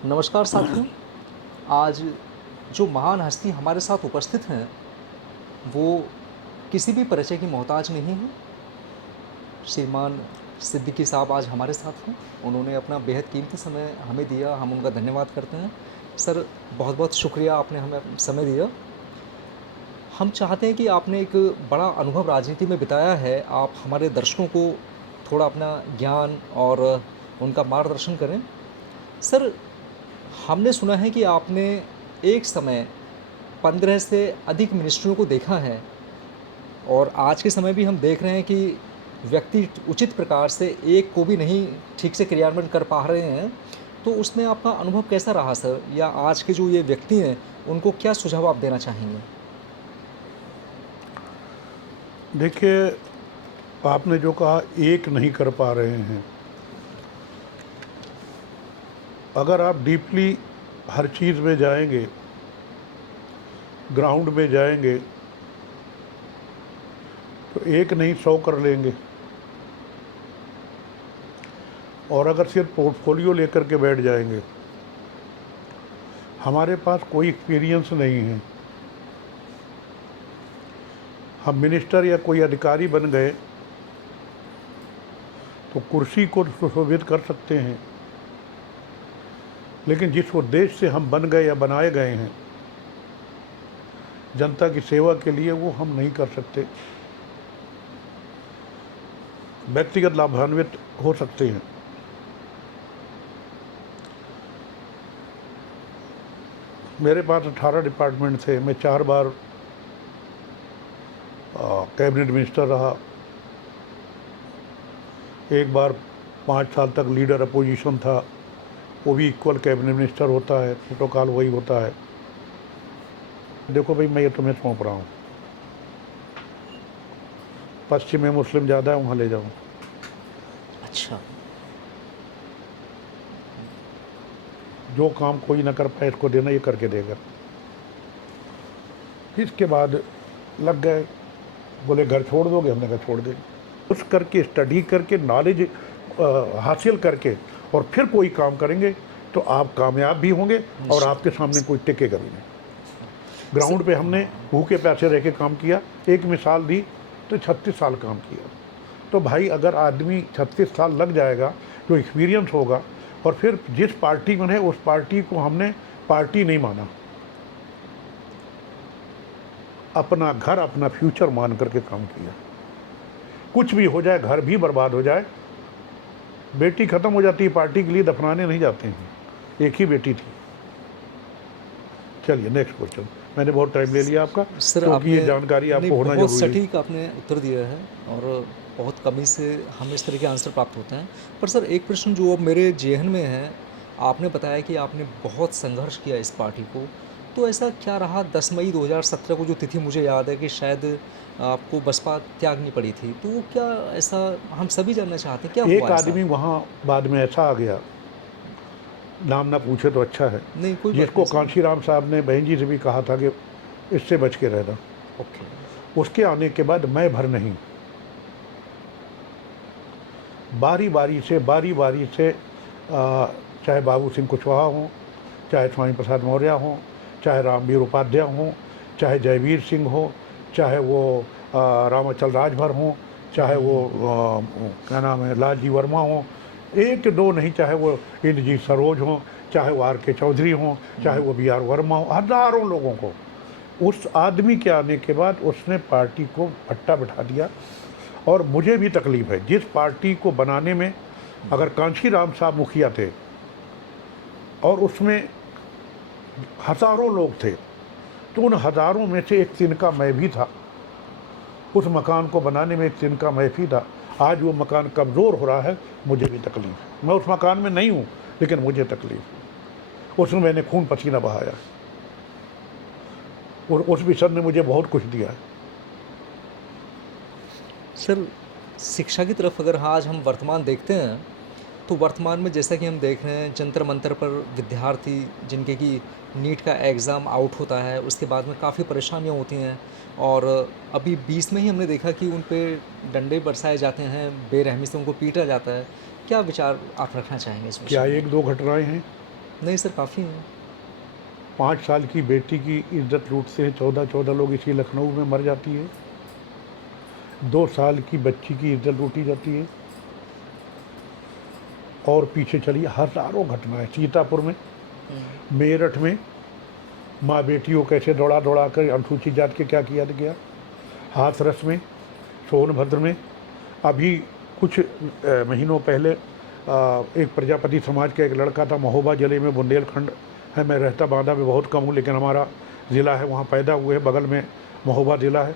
नमस्कार साथियों। आज जो महान हस्ती हमारे साथ उपस्थित हैं, वो किसी भी परिचय की मोहताज नहीं हैं। श्रीमान सिद्दीकी साहब आज हमारे साथ हैं। उन्होंने अपना बेहद कीमती समय हमें दिया, हम उनका धन्यवाद करते हैं। सर, बहुत-बहुत शुक्रिया, आपने हमें समय दिया। हम चाहते हैं कि आपने एक बड़ा अनुभव राजनीति में बिताया है, आप हमारे दर्शकों को थोड़ा अपना ज्ञान और उनका मार्गदर्शन करें। सर, हमने सुना है कि आपने एक समय 15 से अधिक मिनिस्ट्रियों को देखा है और आज के समय भी हम देख रहे हैं कि व्यक्ति उचित प्रकार से एक को भी नहीं ठीक से क्रियान्वयन कर पा रहे हैं। तो उसमें आपका अनुभव कैसा रहा सर? या आज के जो ये व्यक्ति हैं, उनको क्या सुझाव आप देना चाहेंगे? देखिए, आपने जो कहा एक नहीं कर पा रहे हैं। अगर आप डीपली हर चीज़ में जाएंगे, ग्राउंड में जाएंगे, तो एक नहीं 100 कर लेंगे। और अगर सिर्फ पोर्टफोलियो लेकर के बैठ जाएंगे, हमारे पास कोई एक्सपीरियंस नहीं है। हम मिनिस्टर या कोई अधिकारी बन गए तो कुर्सी को सुशोभित कर सकते हैं, लेकिन जिस उद्देश्य से हम बन गए या बनाए गए हैं, जनता की सेवा के लिए, वो हम नहीं कर सकते। व्यक्तिगत लाभान्वित हो सकते हैं। मेरे पास 18 डिपार्टमेंट थे। मैं 4 बार कैबिनेट मिनिस्टर रहा। एक बार 5 साल तक लीडर अपोजिशन था, वो भी इक्वल कैबिनेट मिनिस्टर होता है, प्रोटोकॉल वही होता है। देखो भाई, मैं ये तुम्हें सौंप रहा हूँ, पश्चिम में मुस्लिम ज़्यादा है, वहाँ ले जाऊँ। अच्छा। जो काम कोई ना कर पाए, इसको देना, ये करके देगा। इसके बाद लग गए, बोले घर छोड़ दोगे? हमने कहा छोड़ देंगे। उस करके, स्टडी करके, नॉलेज हासिल करके और फिर कोई काम करेंगे तो आप कामयाब भी होंगे और आपके सामने कोई टिकेगा भी नहीं। ग्राउंड पे हमने भूखे प्यासे रह के काम किया। एक मिसाल दी तो 36 साल काम किया। तो भाई, अगर आदमी 36 साल लग जाएगा, जो एक्सपीरियंस होगा, और फिर जिस पार्टी में है उस पार्टी को हमने पार्टी नहीं माना, अपना घर, अपना फ्यूचर मान करके काम किया। कुछ भी हो जाए, घर भी बर्बाद हो जाए, बेटी ख़त्म हो जाती है, पार्टी के लिए दफनाने नहीं जाते हैं। एक ही बेटी थी। चलिए नेक्स्ट क्वेश्चन। मैंने बहुत टाइम ले लिया आपका, सर, क्योंकि ये आपने जानकारी नहीं, आपको होना बहुत जरूरी है। सटीक आपने उत्तर दिया है और बहुत कमी से हमें इस तरह के आंसर प्राप्त होते हैं। पर सर, एक प्रश्न जो अब मेरे जेहन में है, आपने बताया कि आपने बहुत संघर्ष किया इस पार्टी को, तो ऐसा क्या रहा 10 मई 2017 को, जो तिथि मुझे याद है कि शायद आपको बसपा त्यागनी पड़ी थी, तो वो क्या ऐसा हम सभी जानना चाहते हैं, क्या एक हुआ ऐसा? आदमी वहाँ बाद में ऐसा आ गया, नाम ना पूछे तो अच्छा है, नहीं, कोई बात जिसको नहीं सर। कांशीराम साहब ने बहन जी से भी कहा था कि इससे बच के रहना। ओके। उसके आने के बाद मैं भर नहीं, बारी बारी से चाहे बाबू सिंह कुशवाहा हों, चाहे स्वामी प्रसाद मौर्य हों, चाहे रामवीर उपाध्याय हों, चाहे जयवीर सिंह हो, चाहे वो रामाचल राजभर हों, चाहे वो क्या नाम है, लालजी वर्मा हों, एक दो नहीं, चाहे वो इंद्रजीत सरोज हों, चाहे वो R.K. चौधरी हों, चाहे वो B.R. वर्मा हों, हज़ारों लोगों को उस आदमी के आने के बाद उसने पार्टी को भट्टा बिठा दिया। और मुझे भी तकलीफ़ है, जिस पार्टी को बनाने में अगर कांशीराम साहब मुखिया थे और उसमें हज़ारों लोग थे, तो उन हज़ारों में से एक तिनका मैं भी था। उस मकान को बनाने में एक तिनका मैं भी था। आज वो मकान कमज़ोर हो रहा है, मुझे भी तकलीफ़ है। मैं उस मकान में नहीं हूँ, लेकिन मुझे तकलीफ़ है। उसमें मैंने खून पसीना बहाया और उस मिशन ने मुझे बहुत कुछ दिया है। सर, शिक्षा की तरफ अगर आज हम वर्तमान देखते हैं, तो वर्तमान में जैसा कि हम देख रहे हैं, जंतर मंतर पर विद्यार्थी जिनके कि नीट का एग्ज़ाम आउट होता है, उसके बाद में काफ़ी परेशानियां होती हैं और अभी 20 में ही हमने देखा कि उन पे डंडे बरसाए जाते हैं, बेरहमी से उनको पीटा जाता है। क्या विचार आप रखना चाहेंगे इस क्या विषय में? एक दो घटनाएं हैं? नहीं सर, काफ़ी हैं। 5 साल की बेटी की इज्जत लूटते हैं 14-14 लोग, इसी लखनऊ में मर जाती है। 2 साल की बच्ची की इज्जत लूटी जाती है। और पीछे चलिए हज़ारों घटनाएं, सीतापुर में, मेरठ में माँ बेटियों कैसे दौड़ा दौड़ा कर अनुसूचित जाति के क्या किया गया, हाथरस में, सोनभद्र में। अभी कुछ महीनों पहले एक प्रजापति समाज का एक लड़का था, महोबा ज़िले में, बुंदेलखंड है, मैं रहता बांदा में बहुत कम हूँ लेकिन हमारा ज़िला है, वहाँ पैदा हुए, बगल में महोबा ज़िला है।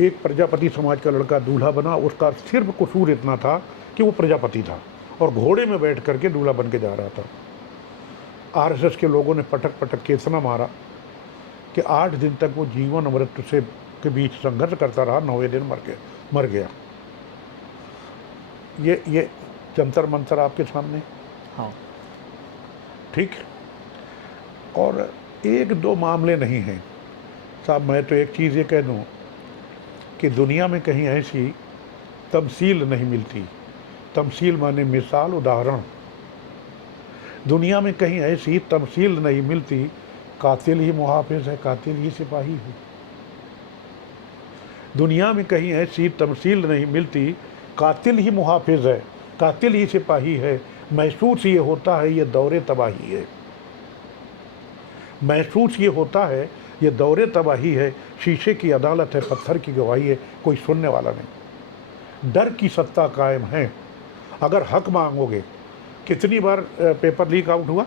एक प्रजापति समाज का लड़का दूल्हा बना, उसका सिर्फ कसूर इतना था कि वो प्रजापति था और घोड़े में बैठ करके दूल्हा बन के जा रहा था। आरएसएस के लोगों ने पटक पटक के इतना मारा कि 8 दिन तक वो जीवन मृत्यु से के बीच संघर्ष करता रहा, 9वें दिन मर गया। ये जंतर मंतर आपके सामने, हाँ। ठीक। और 1-2 मामले नहीं हैं साहब। मैं तो एक चीज़ ये कह दूँ कि दुनिया में कहीं ऐसी तमसील नहीं मिलती। तमसील माने मिसाल, उदाहरण। दुनिया में कहीं ऐसी तमसील नहीं मिलती। कातिल ही मुहाफिज है, कातिल ही सिपाही है। दुनिया में कहीं ऐसी तमसील नहीं मिलती। कातिल ही मुहाफिज है, कातिल ही सिपाही है। महसूस ये होता है ये दौरे तबाही है। महसूस ये होता है ये दौरे तबाही है। शीशे की अदालत है, पत्थर की गवाही है, कोई सुनने वाला नहीं। डर की सत्ता कायम है। अगर हक मांगोगे, कितनी बार पेपर लीक आउट हुआ,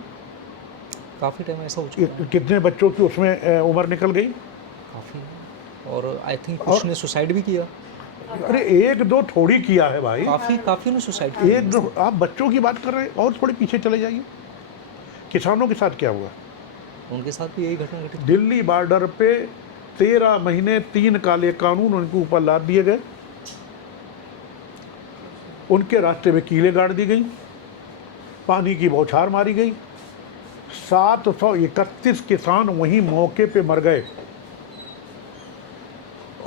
काफ़ी टाइम ऐसा हो चुका है। कितने बच्चों की उसमें उम्र निकल गई। काफ़ी। और आई थिंक कुछ ने सुसाइड भी किया। अरे 1-2 थोड़ी किया है भाई, काफ़ी ने सुसाइड किया। 1-2। आप बच्चों की बात कर रहे हैं, और थोड़े पीछे चले जाइए। किसानों के साथ क्या हुआ? उनके साथ भी यही घटना घटी। दिल्ली बॉर्डर पे 13 महीने 3 काले कानून उनके ऊपर लाद दिए गए। उनके रास्ते में कीलें गाड़ दी गई, पानी की बौछार मारी गई। 731 किसान वहीं मौके पे मर गए।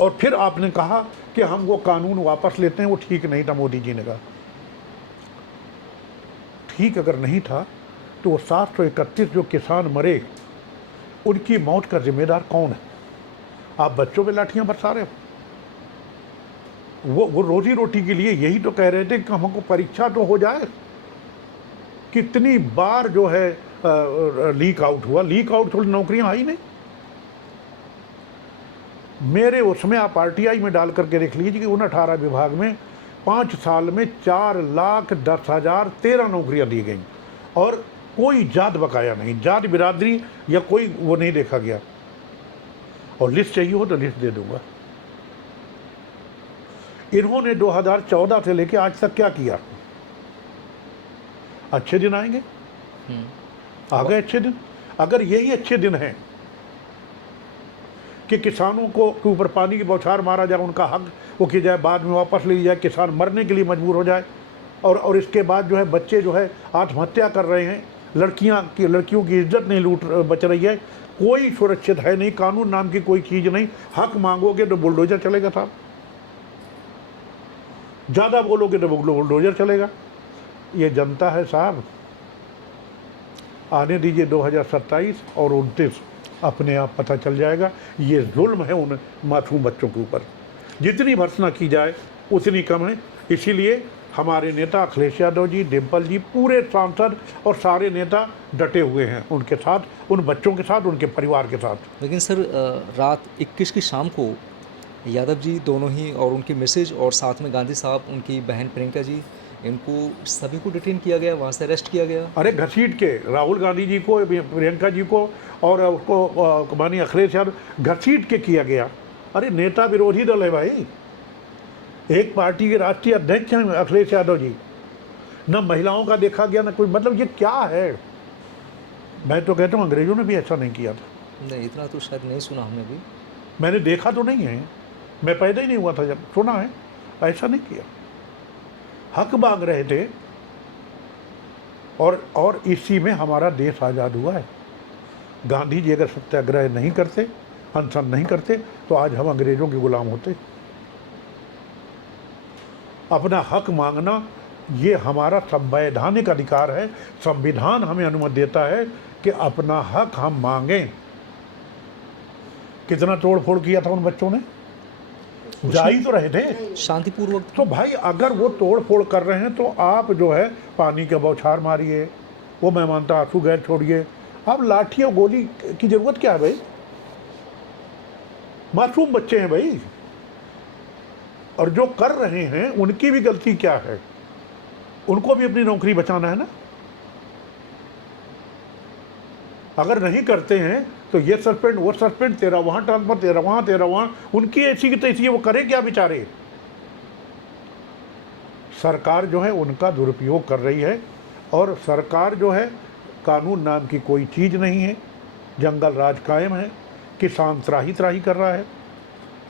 और फिर आपने कहा कि हम वो कानून वापस लेते हैं, वो ठीक नहीं था। मोदी जी ने कहा ठीक अगर नहीं था तो वो 731 जो किसान मरे, उनकी मौत का जिम्मेदार कौन है? आप बच्चों पे लाठियां बरसा रहे हो। वो रोजी रोटी के लिए यही तो कह रहे थे कि हमको परीक्षा तो हो जाए। कितनी बार जो है लीक आउट हुआ। लीक आउट थोड़ी नौकरियां आई नहीं। मेरे उसमें आप आरटीआई में डाल करके देख लीजिए कि उन 18 विभाग में 5 साल में 4,10,013 नौकरियां दी गई और कोई जात बकाया नहीं, जात बिरादरी या कोई वो नहीं देखा गया। और लिस्ट चाहिए हो तो लिस्ट दे दूंगा। इन्होंने 2014 से लेकर आज तक क्या किया? अच्छे दिन आएंगे, आ गए अच्छे दिन। अगर यही अच्छे दिन हैं कि किसानों को के ऊपर पानी की बौछार मारा जाए, उनका हक वो किया जाए, बाद में वापस ले जाए, किसान मरने के लिए मजबूर हो जाए, और इसके बाद जो है बच्चे जो है आत्महत्या कर रहे हैं, लड़कियों की इज्जत नहीं बच रही है, कोई सुरक्षित है नहीं, कानून नाम की कोई चीज़ नहीं। हक मांगोगे तो बुलडोजर चलेगा साहब, ज़्यादा बोलोगे तो बुलडोजर चलेगा। ये जनता है साहब। आने दीजिए 2027 और 29, अपने आप पता चल जाएगा। ये जुल्म है उन मासूम बच्चों के ऊपर। जितनी भर्त्सना की जाए उतनी कम है। इसीलिए हमारे नेता अखिलेश यादव जी, डिम्पल जी, पूरे सांसद और सारे नेता डटे हुए हैं उनके साथ, उन बच्चों के साथ, उनके परिवार के साथ। लेकिन सर रात 21 की शाम को यादव जी दोनों ही और उनकी मिसेज और साथ में गांधी साहब, उनकी बहन प्रियंका जी, इनको सभी को डिटेन किया गया, वहाँ से अरेस्ट किया गया। अरे घसीट के राहुल गांधी जी को, प्रियंका जी को और उसको माननीय अखिलेश यादव घसीट के किया गया। अरे नेता विरोधी दल है भाई। एक पार्टी के राष्ट्रीय अध्यक्ष हैं अखिलेश यादव जी। न महिलाओं का देखा गया, न कोई, मतलब ये क्या है? मैं तो कहता हूँ अंग्रेजों ने भी ऐसा नहीं किया था। नहीं, इतना तो शायद नहीं सुना हमने भी। मैंने देखा तो नहीं है, मैं पैदा ही नहीं हुआ था जब, सुना है ऐसा नहीं किया। हक मांग रहे थे और इसी में हमारा देश आज़ाद हुआ है। गांधी जी अगर सत्याग्रह नहीं करते, अनशन नहीं करते, तो आज हम अंग्रेजों के गुलाम होते। अपना हक मांगना ये हमारा संवैधानिक अधिकार है। संविधान हमें अनुमति देता है कि अपना हक हम मांगें। कितना तोड़ फोड़ किया था उन बच्चों ने, जा ही तो रहे थे। शांतिपूर्वक। तो भाई अगर वो तोड़ फोड़ कर रहे हैं तो आप जो है पानी के बौछार मारिए, वो मैं मानता आंसू गैस छोड़िए। अब लाठी और गोली की जरूरत क्या है भाई? मासूम बच्चे हैं भाई, और जो कर रहे हैं उनकी भी गलती क्या है? उनको भी अपनी नौकरी बचाना है ना। अगर नहीं करते हैं तो ये सस्पेंड वो सस्पेंड, तेरा वहां ट्रांसफर, तेरा वहां, उनकी ऐसी की तैसी है, वो करे क्या बेचारे? सरकार जो है उनका दुरुपयोग कर रही है, और सरकार जो है कानून नाम की कोई चीज़ नहीं है। जंगल राज कायम है, किसान त्राही त्राही कर रहा है।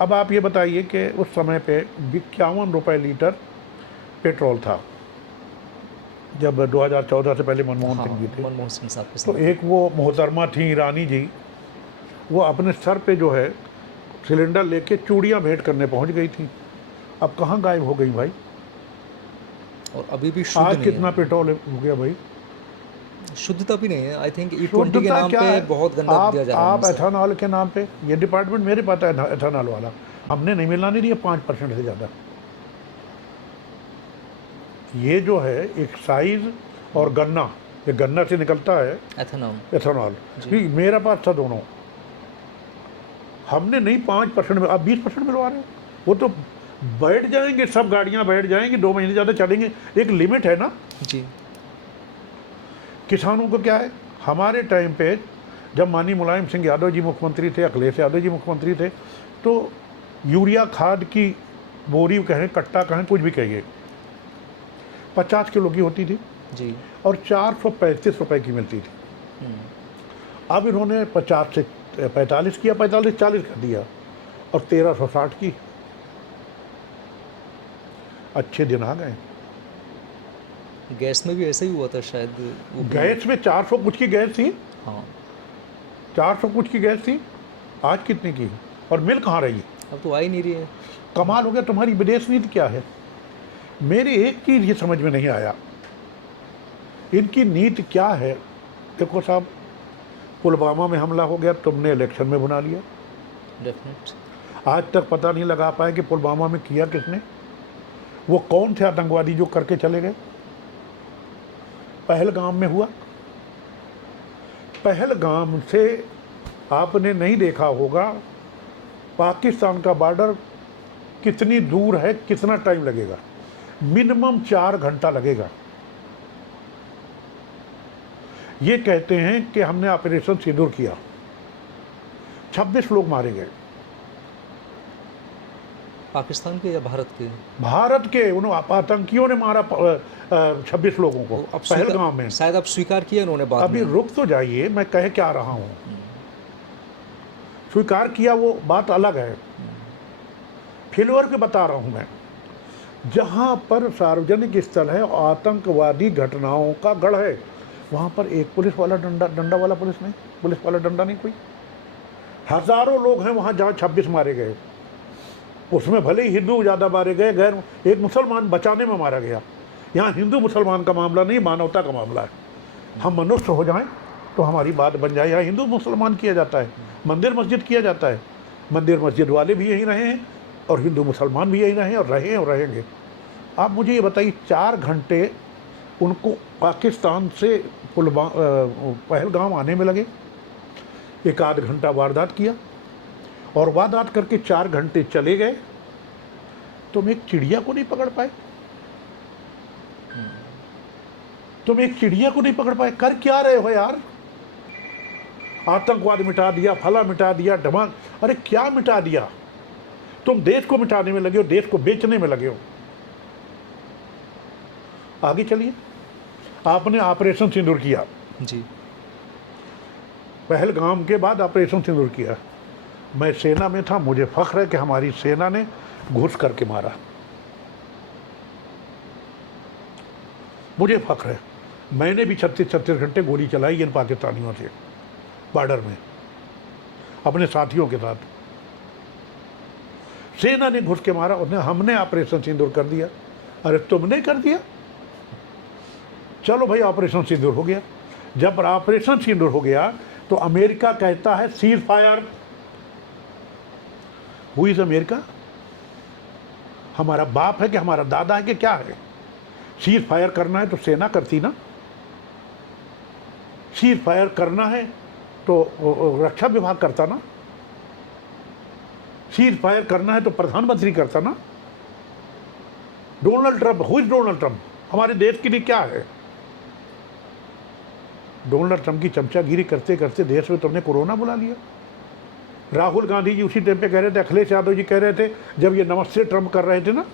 अब आप ये बताइए कि उस समय पे 51 रुपये लीटर पेट्रोल था जब 2014 से पहले मनमोहन सिंह जी थे। मनमोहन सिंह साहब के तो समय। एक वो मोहतरमा थी ईरानी जी, वो अपने सर पे जो है सिलेंडर लेके चूड़ियाँ भेंट करने पहुंच गई थी। अब कहाँ गायब हो गई भाई? और अभी भी शुद्ध आज नहीं कितना पेट्रोल हो गया भाई? है, शुद्धता भी नहीं है। आई थिंक E20 के शुद्धता नाम क्या पे है? बहुत गंदा दिया जा रहा है आप हमसे। एथेनॉल के नाम पे, ये डिपार्टमेंट मेरे पास है एथेनॉल वाला, हमने नहीं मिलाने दिया 5% से ज़्यादा। ये जो है एक्साइज और गन्ना, ये गन्ना से निकलता है एथेनॉल। एथेनॉल, जी। भी मेरा पास था दोनों, हमने नहीं 5% में, आप 20% मिलवा रहे हो। वो तो बैठ जाएंगे, सब गाड़ियां बैठ जाएंगी, 2 महीने ज़्यादा चलेंगे, एक लिमिट है ना। जी। किसानों को क्या है? हमारे टाइम पे जब माननीय मुलायम सिंह यादव जी मुख्यमंत्री थे, अखिलेश यादव जी मुख्यमंत्री थे, तो यूरिया खाद की बोरी कहें, कट्टा कहें, कुछ भी कहिए, 50 किलो की होती थी जी। और 435 रुपए की मिलती थी। अब इन्होंने 50 से 45 किया, 45-40 कर दिया, और 1360 की। अच्छे दिन आ गए। गैस में भी ऐसा ही हुआ था शायद। वो भी- गैस में 400 कुछ की गैस थी, हाँ, 400 कुछ की गैस थी, आज कितने की? और मिल कहाँ रही? अब तो आ ही नहीं रही है। कमाल हो गया। तुम्हारी विदेश नीति क्या है? मेरी एक चीज़ ये समझ में नहीं आया, इनकी नीति क्या है? देखो साहब, पुलवामा में हमला हो गया, तुमने इलेक्शन में बना लिया। डेफिनेट। आज तक पता नहीं लगा पाए कि पुलवामा में किया किसने, वो कौन थे आतंकवादी जो करके चले गए। पहलगाम में हुआ। पहलगाम से आपने नहीं देखा होगा पाकिस्तान का बॉर्डर कितनी दूर है, कितना टाइम लगेगा? मिनिमम 4 घंटा लगेगा। ये कहते हैं कि हमने ऑपरेशन सिंदूर किया, 26 लोग मारे गए। पाकिस्तान के या भारत के? भारत के उन आतंकियों ने मारा 26 लोगों को अब पहलगाम में। शायद अब स्वीकार किया उन्होंने बाद अभी में। रुक तो जाइए, मैं कह क्या रहा हूँ। स्वीकार किया वो बात अलग है, फिलवर के बता रहा हूँ मैं। जहाँ पर सार्वजनिक स्थल है, आतंकवादी घटनाओं का गढ़ है, वहाँ पर एक पुलिस वाला डंडा वाला पुलिस वाला डंडा नहीं कोई। हजारों लोग हैं वहाँ जहाँ 26 मारे गए, उसमें भले ही हिंदू ज़्यादा मारे गए, गैर एक मुसलमान बचाने में मारा गया। यहाँ हिंदू मुसलमान का मामला नहीं, मानवता का मामला है। हम मनुष्य हो जाएं तो हमारी बात बन जाए। यहाँ हिंदू मुसलमान किया जाता है, मंदिर मस्जिद किया जाता है, मंदिर मस्जिद वाले भी यहीं रहे हैं और हिंदू मुसलमान भी यहीं रहे और रहे और रहेंगे। आप मुझे ये बताइए, 4 घंटे उनको पाकिस्तान से पहलगाम आने में लगे, 1 आध घंटा वारदात किया, और वारदात करके 4 घंटे चले गए। तुम एक चिड़िया को नहीं पकड़ पाए? तुम एक चिड़िया को नहीं पकड़ पाए? कर क्या रहे हो यार? आतंकवाद मिटा दिया, फला मिटा दिया, धमाक, अरे क्या मिटा दिया? तुम देश को मिटाने में लगे हो, देश को बेचने में लगे हो। आगे चलिए। आपने ऑपरेशन सिंदूर किया जी। पहलगाम के बाद, ऑपरेशन सिंदूर किया। मैं सेना में था, मुझे फख्र है कि हमारी सेना ने घुस करके मारा, मुझे फख्र है। मैंने भी 36 घंटे गोली चलाई इन पाकिस्तानियों से बॉर्डर में अपने साथियों के साथ। सेना ने घुस के मारा, उसने हमने ऑपरेशन सिंदूर कर दिया। अरे तुमने कर दिया? चलो भाई ऑपरेशन सिंदूर हो गया। जब ऑपरेशन सिंदूर हो गया तो अमेरिका कहता है cease fire. Who is America? हमारा बाप है कि हमारा दादा है कि क्या है? सीज फायर करना है तो सेना करती ना, सीज फायर करना है तो रक्षा विभाग करता ना, सीज फायर करना है तो प्रधानमंत्री करता ना। Donald Trump, who is Donald Trump? हमारे देश के लिए क्या है? डोनाल्ड ट्रंप की चमचागिरी करते करते देश में तुमने कोरोना बुला लिया। राहुल गांधी जी उसी टाइम पे कह रहे थे, अखिलेश यादव जी कह रहे थे, जब ये नमस्ते ट्रंप कर रहे थे ना,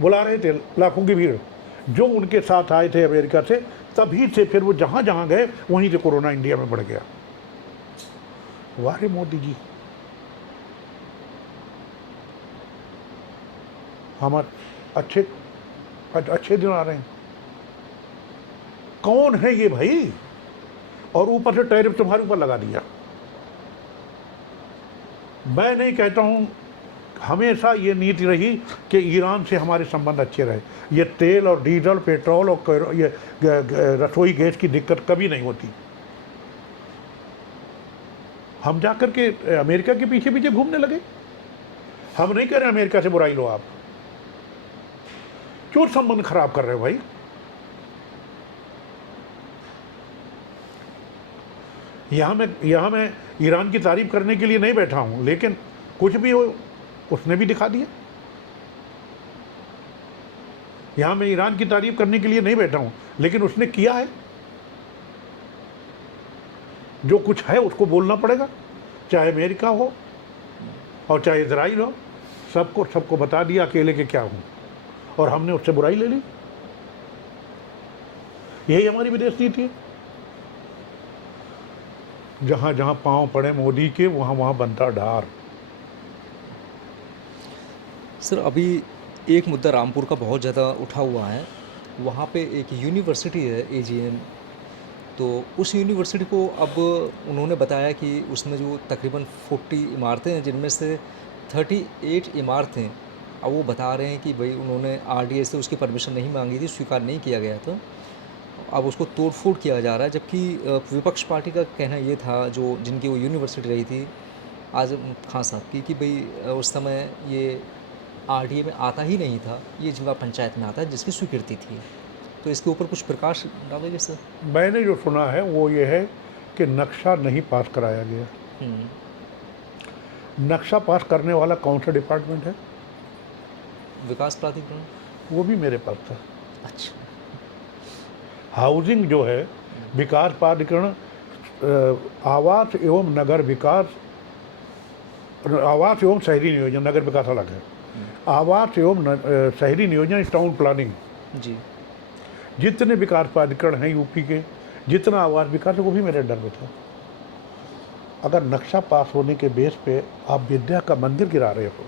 बुला रहे थे लाखों की भीड़ जो उनके साथ आए थे अमेरिका से, तभी से फिर वो जहां जहां गए वहीं से कोरोना इंडिया में बढ़ गया। वाह रे मोदी जी, हमारे अच्छे दिन आ रहे हैं। कौन है ये भाई? और ऊपर से टैरिफ तुम्हारे ऊपर लगा दिया। मैं नहीं कहता हूं, हमेशा ये नीति रही कि ईरान से हमारे संबंध अच्छे रहे। ये तेल और डीजल, पेट्रोल और ये रसोई गैस की दिक्कत कभी नहीं होती। हम जाकर के अमेरिका के पीछे पीछे घूमने लगे। हम नहीं कह रहे अमेरिका से बुराई लो, आप क्यों संबंध खराब कर रहे हो भाई? यहाँ मैं ईरान की तारीफ करने के लिए नहीं बैठा हूं, लेकिन कुछ भी हो उसने भी दिखा दिया। यहाँ मैं ईरान की तारीफ करने के लिए नहीं बैठा हूं, लेकिन उसने किया है। जो कुछ है उसको बोलना पड़ेगा, चाहे अमेरिका हो और चाहे इजराइल हो। सबको बता दिया अकेले के क्या हूं, और हमने उससे बुराई ले ली। यही हमारी विदेश नीति है। जहां जहां पांव पड़े मोदी के, वहां वहां बनता डार। सर, अभी एक मुद्दा रामपुर का बहुत ज़्यादा उठा हुआ है। वहाँ पे एक यूनिवर्सिटी है एजीएम, तो उस यूनिवर्सिटी को अब उन्होंने बताया कि उसमें जो तकरीबन 40 इमारतें हैं, जिनमें से 38 इमारतें, अब वो बता रहे हैं कि भाई उन्होंने आरडीए से उसकी परमिशन नहीं मांगी थी, स्वीकार नहीं किया गया था। अब उसको तोड़-फोड़ किया जा रहा है, जबकि विपक्ष पार्टी का कहना ये था, जो जिनकी वो यूनिवर्सिटी रही थी, आज़म खान साहब की, कि भाई उस समय ये आरडीए में आता ही नहीं था, ये जिला पंचायत में आता है, जिसकी स्वीकृति थी। तो इसके ऊपर कुछ प्रकाश डालेंगे सर? मैंने जो सुना है वो ये है कि नक्शा नहीं पास कराया गया। नक्शा पास करने वाला कौन सा डिपार्टमेंट है? विकास प्राधिकरण। वो भी मेरे पास था। अच्छा। हाउसिंग जो है, विकास प्राधिकरण, आवास एवं नगर विकास, आवास एवं शहरी नियोजन, नगर विकास अलग है। आवास एवं शहरी नियोजन, टाउन प्लानिंग जी। जितने विकास प्राधिकरण हैं यूपी के, जितना आवास विकास है, वो भी मेरे अंडर में था। अगर नक्शा पास होने के बेस पे आप विद्या का मंदिर गिरा रहे हो,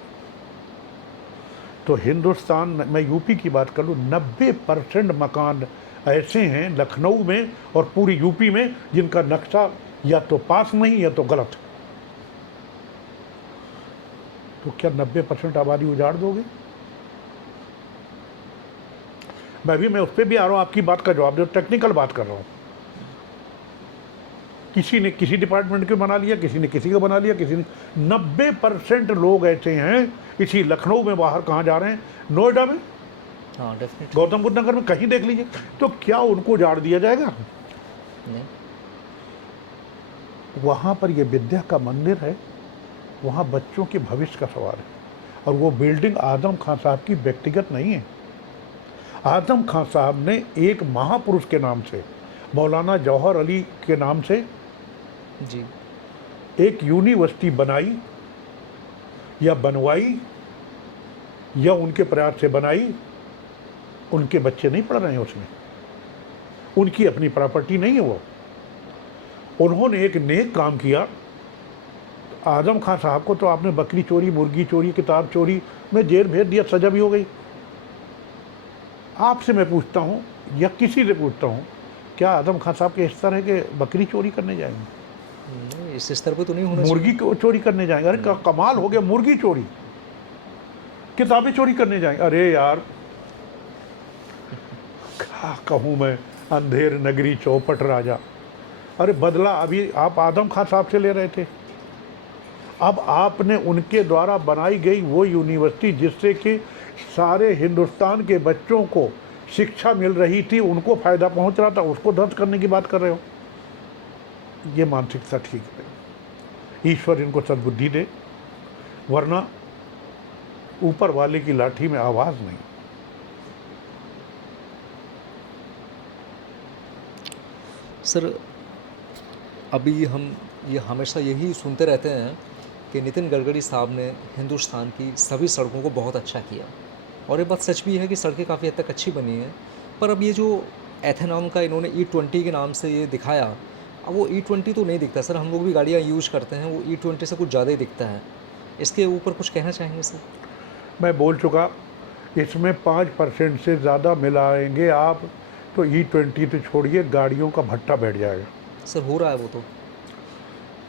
तो हिंदुस्तान में, मैं यूपी की बात कर लूँ, 90% मकान ऐसे हैं लखनऊ में और पूरी यूपी में जिनका नक्शा या तो पास नहीं या तो गलत। तो क्या 90% आबादी उजाड़ दोगे? मैं उस पर भी आ रहा हूँ, आपकी बात का जवाब दो, टेक्निकल बात कर रहा हूँ। किसी ने किसी डिपार्टमेंट को बना लिया, किसी ने किसी को बना लिया, किसी ने 90% लोग ऐसे हैं। इसी लखनऊ में, बाहर कहाँ जा रहे हैं, नोएडा में, हाँ डेफिनेटली, गौतम बुद्ध नगर में, कहीं देख लीजिए। तो क्या उनको उजाड़ दिया जाएगा? नहीं। वहाँ पर ये विद्या का मंदिर है, वहाँ बच्चों के भविष्य का सवाल है। और वो बिल्डिंग आजम खान साहब की व्यक्तिगत नहीं है। आजम खान साहब ने एक महापुरुष के नाम से, मौलाना जौहर अली के नाम से जी, एक यूनिवर्सिटी बनाई या बनवाई, या उनके प्रयास से बनाई। उनके बच्चे नहीं पढ़ रहे हैं उसमें, उनकी अपनी प्रॉपर्टी नहीं है वो। उन्होंने एक नेक काम किया। आजम खान साहब को तो आपने बकरी चोरी, मुर्गी चोरी, किताब चोरी में जेल भेज दिया, सजा भी हो गई। आपसे मैं पूछता हूँ या किसी से पूछता हूँ, क्या आजम खान साहब के स्तर है कि बकरी चोरी करने जाएंगे? नहीं, इस स्तर पे तो नहीं होना मुर्गी को चोरी करने जाएंगे? अरे कमाल हो गया, मुर्गी चोरी, किताबें चोरी करने जाएंगे? अरे यार, क्या कहूँ मैं, अंधेर नगरी चौपट राजा। अरे बदला अभी आप आदम खां साहब से ले रहे थे, अब आपने उनके द्वारा बनाई गई वो यूनिवर्सिटी जिससे कि सारे हिंदुस्तान के बच्चों को शिक्षा मिल रही थी, उनको फ़ायदा पहुंच रहा था, उसको ध्वस्त करने की बात कर रहे हो। ये मानसिकता ठीक है, ईश्वर इनको सद्बुद्धि दे, वरना ऊपर वाले की लाठी में आवाज़ नहीं। सर, अभी हम ये हमेशा यही सुनते रहते हैं कि नितिन गडकरी साहब ने हिंदुस्तान की सभी सड़कों को बहुत अच्छा किया, और ये बात सच भी है कि सड़कें काफ़ी हद तक अच्छी बनी हैं। पर अब ये जो एथेनॉल का इन्होंने E20 के नाम से ये दिखाया, अब वो E20 तो नहीं दिखता सर, हम लोग भी गाड़ियाँ यूज़ करते हैं, वो E20 से कुछ ज़्यादा ही दिखता है। इसके ऊपर कुछ कहना चाहेंगे सर? मैं बोल चुका, इसमें 5% से ज़्यादा मिलाएंगे आप तो E20 तो छोड़िए, गाड़ियों का भट्टा बैठ जाएगा। सर हो रहा है वो तो।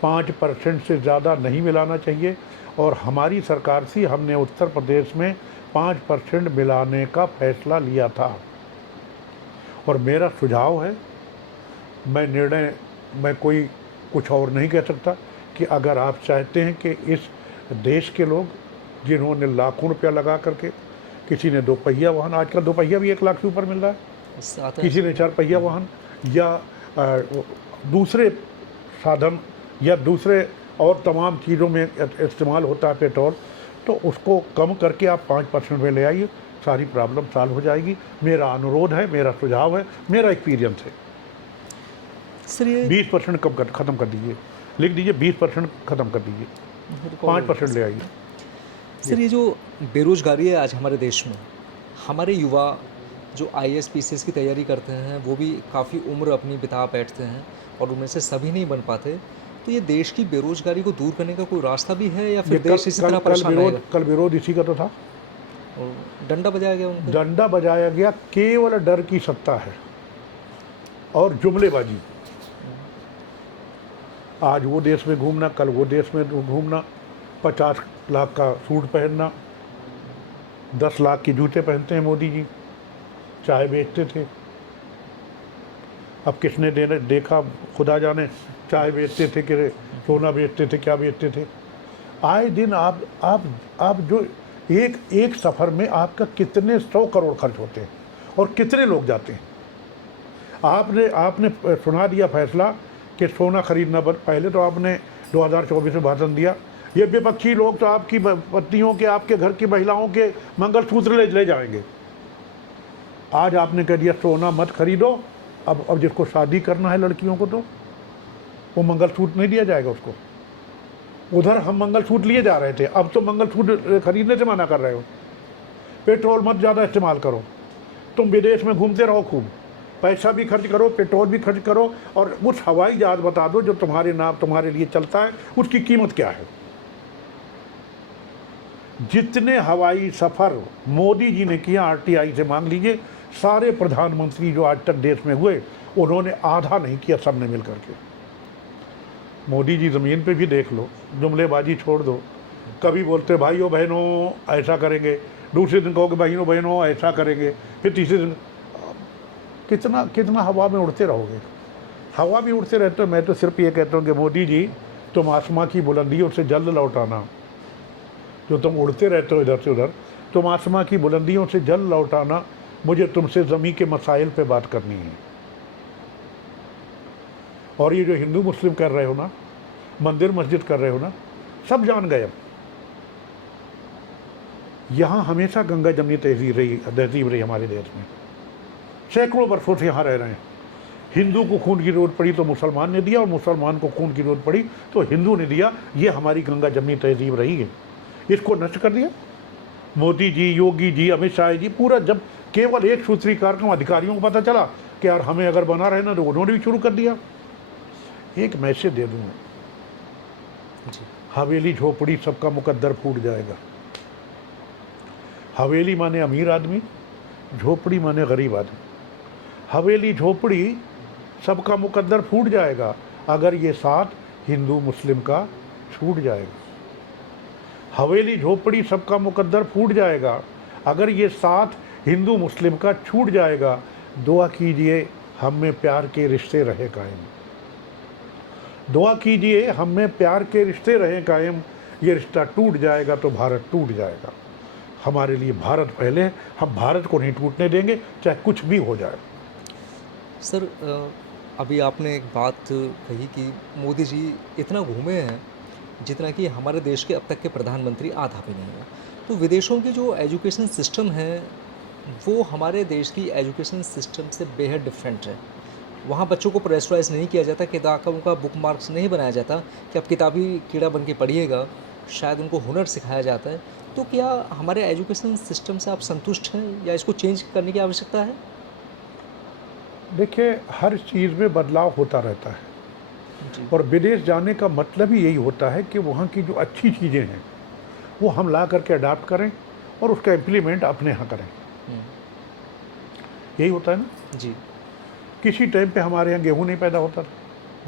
5% से ज़्यादा नहीं मिलाना चाहिए, और हमारी सरकार से हमने उत्तर प्रदेश में 5% मिलाने का फैसला लिया था। और मेरा सुझाव है, मैं कोई कुछ और नहीं कह सकता, कि अगर आप चाहते हैं कि इस देश के लोग जिन्होंने लाखों रुपया लगा करके, किसी ने 2 पहिया वाहन, आजकल 2 पहिया भी 1 लाख से ऊपर मिल रहा है, इससे आता है किसी ने 4 पहिया वाहन या दूसरे साधन या दूसरे और तमाम चीज़ों में इस्तेमाल होता है पेट्रोल, तो उसको कम करके आप 5% में ले आइए, सारी प्रॉब्लम सॉल्व हो जाएगी। मेरा अनुरोध है, मेरा सुझाव है, मेरा एक्सपीरियंस है। सर ये 20% ख़त्म कर दीजिए, लिख दीजिए 20% ख़त्म कर दीजिए, 5% ले आइए। सर ये जो बेरोज़गारी है आज हमारे देश में, हमारे युवा जो IAS PCS की तैयारी करते हैं वो भी काफ़ी उम्र अपनी बिता बैठते हैं, और उनमें से सभी नहीं बन पाते। तो ये देश की बेरोज़गारी को दूर करने का कोई रास्ता भी है, या ये फिर देश इसी तरह परेशान रहेगा? कल विरोध इसी का तो था, और डंडा बजाया गया उनको? डंडा बजाया गया, केवल डर की सत्ता है और जुमलेबाजी। आज वो देश में घूमना, कल वो देश में घूमना, 50 लाख का सूट पहनना, 10 लाख के जूते पहनते हैं मोदी जी, चाय बेचते थे, अब किसने देखा खुदा जाने, चाय बेचते थे कि सोना बेचते थे, क्या बेचते थे। आए दिन आप जो एक सफ़र में आपका कितने 100 करोड़ खर्च होते हैं और कितने लोग जाते हैं। आपने सुना दिया फैसला कि सोना खरीदना बंद। पहले तो आपने 2024 में भाषण दिया, ये विपक्षी लोग तो आपकी पत्नियों के, आपके घर की महिलाओं के मंगलसूत्र ले जाएंगे। आज आपने कह दिया सोना मत खरीदो, अब जिसको शादी करना है लड़कियों को, तो वो मंगलसूत्र नहीं दिया जाएगा उसको। उधर हम मंगलसूत्र लिए जा रहे थे, अब तो मंगलसूत्र खरीदने से मना कर रहे हो। पेट्रोल मत ज़्यादा इस्तेमाल करो, तुम विदेश में घूमते रहो खूब, पैसा भी खर्च करो, पेट्रोल भी खर्च करो, और उस हवाई जहाज़ बता दो जो तुम्हारे लिए चलता है, उसकी कीमत क्या है। जितने हवाई सफ़र मोदी जी ने किया RTI से मांग लीजिए, सारे प्रधानमंत्री जो आज तक देश में हुए उन्होंने आधा नहीं किया, सब ने मिल करके। मोदी जी ज़मीन पे भी देख लो, जुमलेबाजी छोड़ दो, कभी बोलते भाइयों बहनों ऐसा करेंगे, दूसरे दिन कहोगे भाइयों बहनों ऐसा करेंगे, फिर तीसरे दिन कितना हवा में उड़ते रहोगे। हवा में उड़ते रहते हो। मैं तो सिर्फ ये कहता हूँ कि मोदी जी, तुम आसमां की बुलंदियों से जल्द लौट आना, जो तुम उड़ते रहते हो इधर से उधर, तुम आसमां की बुलंदियों से जल्द लौट आना, मुझे तुमसे ज़मीन के मसाइल पे बात करनी है। और ये जो हिंदू मुस्लिम कर रहे हो ना, मंदिर मस्जिद कर रहे हो ना, सब जान गए। अब यहाँ हमेशा गंगा जमनी तहजीब रही हमारे देश में, सैकड़ों वर्षों से यहाँ रह रहे हैं। हिंदू को खून की ज़रूरत पड़ी तो मुसलमान ने दिया, और मुसलमान को खून की ज़रूरत पड़ी तो हिंदू ने दिया। ये हमारी गंगा जमनी तहजीब रही है, इसको नष्ट कर दिया मोदी जी, योगी जी, अमित शाह जी। पूरा जब केवल एक सूत्री कार्यक्रम अधिकारियों को पता चला कि यार हमें अगर बना रहना, तो उन्होंने भी शुरू कर दिया। एक मैसेज दे दूँ, हवेली झोपड़ी सबका मुकद्दर फूट जाएगा। हवेली माने अमीर आदमी, झोपड़ी माने गरीब आदमी। हवेली झोपड़ी सबका मुकद्दर फूट जाएगा अगर ये साथ हिंदू मुस्लिम का छूट जाएगा। हवेली झोपड़ी सबका मुकद्दर फूट जाएगा अगर ये साथ हिंदू मुस्लिम का छूट जाएगा। दुआ कीजिए हम में प्यार के रिश्ते रहे कायम, दुआ कीजिए हम में प्यार के रिश्ते रहे कायम, ये रिश्ता टूट जाएगा तो भारत टूट जाएगा। हमारे लिए भारत पहले, हम भारत को नहीं टूटने देंगे चाहे कुछ भी हो जाए। सर अभी आपने एक बात कही कि मोदी जी इतना घूमे हैं जितना कि हमारे देश के अब तक के प्रधानमंत्री आधा भी नहीं है। तो विदेशों की जो एजुकेशन सिस्टम है वो हमारे देश की एजुकेशन सिस्टम से बेहद डिफरेंट है। वहाँ बच्चों को प्रेशराइज नहीं किया जाता, किताबों का बुक मार्क्स नहीं बनाया जाता कि आप किताबी कीड़ा बन के पढ़िएगा, शायद उनको हुनर सिखाया जाता है। तो क्या हमारे एजुकेशन सिस्टम से आप संतुष्ट हैं या इसको चेंज करने की आवश्यकता है? देखिए, हर चीज़ में बदलाव होता रहता है जी। और विदेश जाने का मतलब ही यही होता है कि वहाँ की जो अच्छी चीज़ें हैं वो हम ला करके अडाप्ट करें और उसका इम्प्लीमेंट अपने यहाँ करें, हम्म, यही होता है ना। जी किसी टाइम पे हमारे यहाँ गेहूँ नहीं पैदा होता था,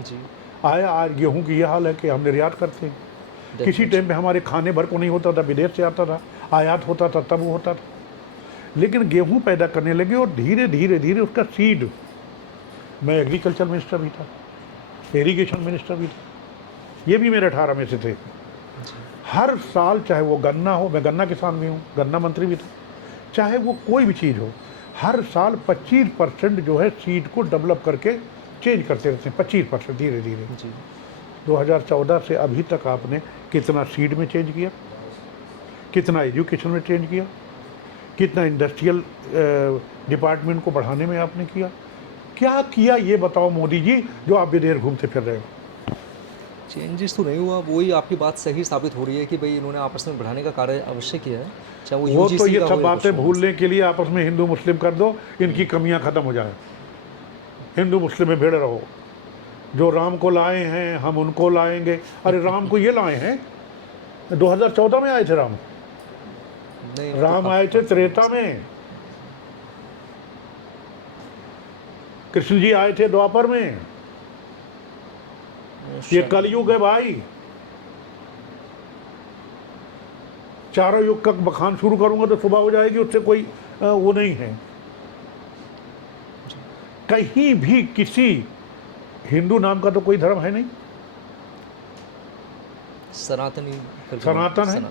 जी आया आज गेहूँ की यह हाल है कि हम निर्यात करते हैं। किसी डेफिनेटली। टाइम पे हमारे खाने भर को नहीं होता था, विदेश से आता था, आयात होता था, तब वो होता था। लेकिन गेहूँ पैदा करने लगे और धीरे धीरे धीरे उसका सीड, मैं एग्रीकल्चर मिनिस्टर भी था, इरीगेशन मिनिस्टर भी था, ये भी मेरे 18 में से थे। हर साल चाहे वो गन्ना हो, मैं गन्ना किसान भी हूँ, गन्ना मंत्री भी था, चाहे वो कोई भी चीज़ हो, हर साल 25% जो है सीड को डेवलप करके चेंज करते रहते हैं। 25% धीरे धीरे। जी 2014 से अभी तक आपने कितना सीड में चेंज किया, कितना एजुकेशन में चेंज किया, कितना इंडस्ट्रियल डिपार्टमेंट को बढ़ाने में आपने किया, क्या किया ये बताओ मोदी जी, जो आप विदेश घूमते फिर रहे हो। चेंजेस तो नहीं हुआ, वही आपकी बात सही साबित हो रही है कि भाई इन्होंने आपस में बढ़ाने का कार्य अवश्य किया है, चाहे वो वो तो यूजीसी ये का सब हो या बातें कुछ हो। भूलने के लिए आपस में हिंदू मुस्लिम कर दो, इनकी कमियां खत्म हो जाए। हिंदू मुस्लिम में भिड़ रहो, जो राम को लाए हैं हम उनको लाएंगे। अरे राम को ये लाए हैं, 2014 में आए थे राम, नहीं, राम आए थे त्रेता में, कृष्ण जी आए थे द्वापर में, ये कलयुग है भाई। चारों युग का बखान शुरू करूंगा तो सुबह हो जाएगी, उससे कोई वो नहीं है। कहीं भी किसी हिंदू नाम का तो कोई धर्म है नहीं, सनातनी सनातन है।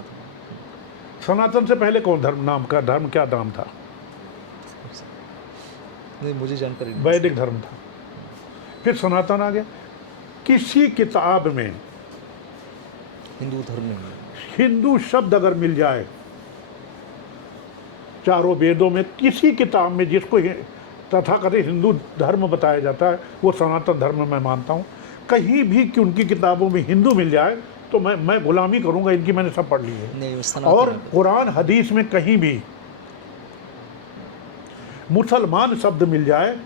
सनातन से पहले कौन धर्म नाम का, धर्म क्या नाम था? नहीं, मुझे जानकारी नहीं। वैदिक धर्म था, फिर सनातन आ गया। किसी किताब में हिंदू धर्म नहीं है। हिंदू शब्द अगर मिल जाए, चारों वेदों में किसी किताब में जिसको तथाकथित हिंदू धर्म बताया जाता है, वो सनातन धर्म मैं मानता हूँ। कहीं भी कि उनकी किताबों में हिंदू मिल जाए तो मैं गुलामी करूँगा इनकी, मैंने सब पढ़ ली है। नहीं, वो सनातन और है। कुरान हदीस में कहीं भी मुसलमान शब्द मिल जाए,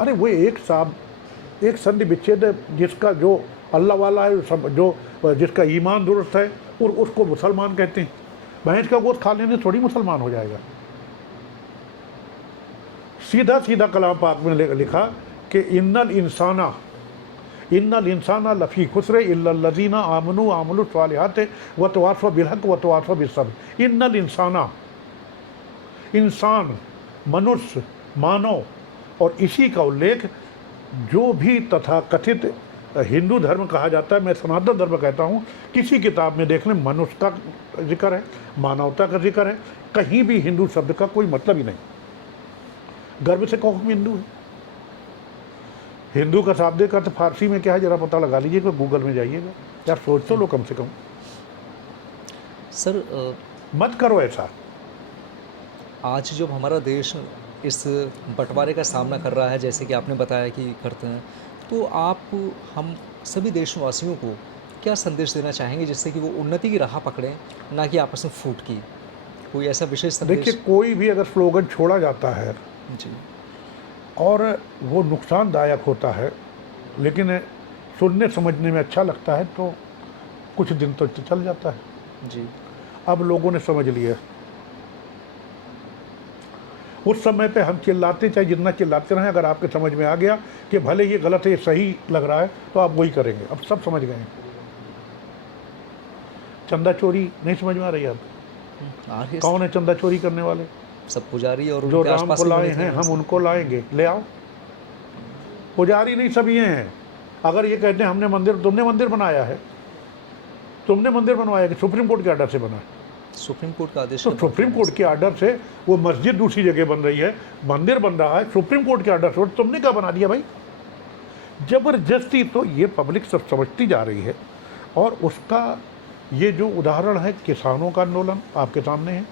अरे वो एक साहब, एक संधि विच्छेद है, जिसका जो अल्लाह वाला है, जो जिसका ईमान दुरुस्त है, और उसको मुसलमान कहते हैं। भैंस का गोश्त खा लेने से थोड़ी मुसलमान हो जाएगा। सीधा सीधा कलाम पाक में लिखा कि इन्नल इंसाना लफ़ी खुसर इल्लल लज़ीना आमनू आमलु स्वालिहात व तवासव बिल हक़ व तवासव बिस सब्र। इन्नल इंसाना, इंसान, मनुष्य, मानव, और इसी का उल्लेख जो भी तथाकथित हिंदू धर्म कहा जाता है, मैं सनातन धर्म कहता हूँ, किसी किताब में देख लें मनुष्य का जिक्र है, मानवता का जिक्र है। कहीं भी हिंदू शब्द का कोई मतलब ही नहीं। गर्व से कहो हम हिंदू हैं। हिंदू का शाब्दिक अर्थ फारसी में क्या है, जरा पता लगा लीजिएगा, गूगल में जाइएगा, यार सोच तो लो कम से कम। सर मत करो ऐसा। आज जब हमारा देश इस बंटवारे का सामना कर रहा है, जैसे कि आपने बताया कि करते हैं, तो आप हम सभी देशवासियों को क्या संदेश देना चाहेंगे जिससे कि वो उन्नति की राह पकड़ें, ना कि आपस में फूट की? कोई ऐसा विशेष संदेश? देखिए, कोई भी अगर स्लोगन छोड़ा जाता है जी और वो नुकसानदायक होता है, लेकिन सुनने समझने में अच्छा लगता है, तो कुछ दिन तो चल जाता है। जी अब लोगों ने समझ लिया। उस समय पे हम चिल्लाते, चाहे जितना चिल्लाते रहें, अगर आपके समझ में आ गया कि भले ये गलत है ये सही लग रहा है, तो आप वही करेंगे। अब सब समझ गए हैं। चंदा चोरी नहीं समझ में आ रही है? अब आगे कौन है चंदा चोरी करने वाले? सब पुजारी और जो उनके राम आसपास को ही लाए बने थे हैं वहाँ हम से। उनको लाएंगे, ले आओ। पुजारी नहीं सब ये हैं। अगर ये कहते हैं हमने मंदिर, तुमने मंदिर बनाया है, तुमने मंदिर बनवाया कि सुप्रीम कोर्ट के आर्डर से बना है? सुप्रीम कोर्ट का आदेश तो के बाद सुप्रीम बना कोर्ट है। के आर्डर से वो मस्जिद दूसरी जगह बन रही है, मंदिर बन रहा है सुप्रीम कोर्ट के आर्डर से, और तुमने क्या बना दिया भाई? जबरदस्ती। तो ये पब्लिक सब समझती जा रही है। और उसका ये जो उदाहरण है, किसानों का आंदोलन आपके सामने है,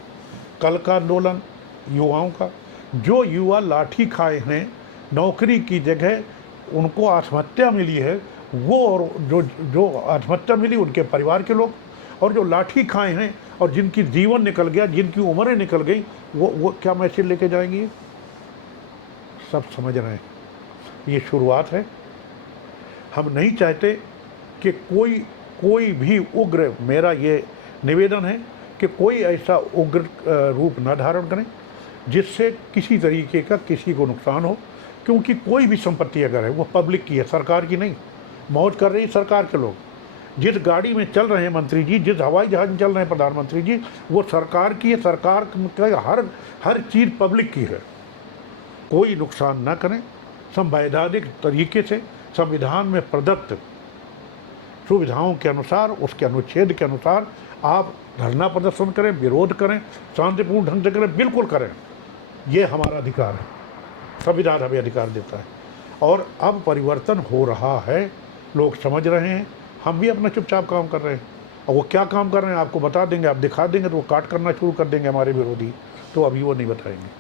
कल का आंदोलन युवाओं का, जो युवा लाठी खाए हैं, नौकरी की जगह उनको आत्महत्या मिली है, वो, और जो जो आत्महत्या मिली उनके परिवार के लोग, और जो लाठी खाए हैं और जिनकी जीवन निकल गया, जिनकी उम्रें निकल गई, वो क्या मैसेज लेके जाएंगे? सब समझ रहे हैं ये शुरुआत है। हम नहीं चाहते कि कोई भी उग्र, मेरा ये निवेदन है कि कोई ऐसा उग्र रूप न धारण करें जिससे किसी तरीके का किसी को नुकसान हो, क्योंकि कोई भी संपत्ति अगर है वो पब्लिक की है, सरकार की नहीं। मौज कर रही सरकार के लोग, जिस गाड़ी में चल रहे हैं मंत्री जी, जिस हवाई जहाज में चल रहे हैं प्रधानमंत्री जी, वो सरकार की है। सरकार का हर चीज़ पब्लिक की है। कोई नुकसान ना करें, संवैधानिक तरीके से संविधान में प्रदत्त सुविधाओं के अनुसार, उसके अनुच्छेद के अनुसार आप धरना प्रदर्शन करें, विरोध करें, शांतिपूर्ण ढंग से करें, बिल्कुल करें। ये हमारा अधिकार है, संविधान हमें अधिकार देता है। और अब परिवर्तन हो रहा है, लोग समझ रहे हैं, हम भी अपना चुपचाप काम कर रहे हैं। और वो क्या काम कर रहे हैं आपको बता देंगे, आप दिखा देंगे तो वो काट करना शुरू कर देंगे हमारे विरोधी, तो अभी वो नहीं बताएंगे।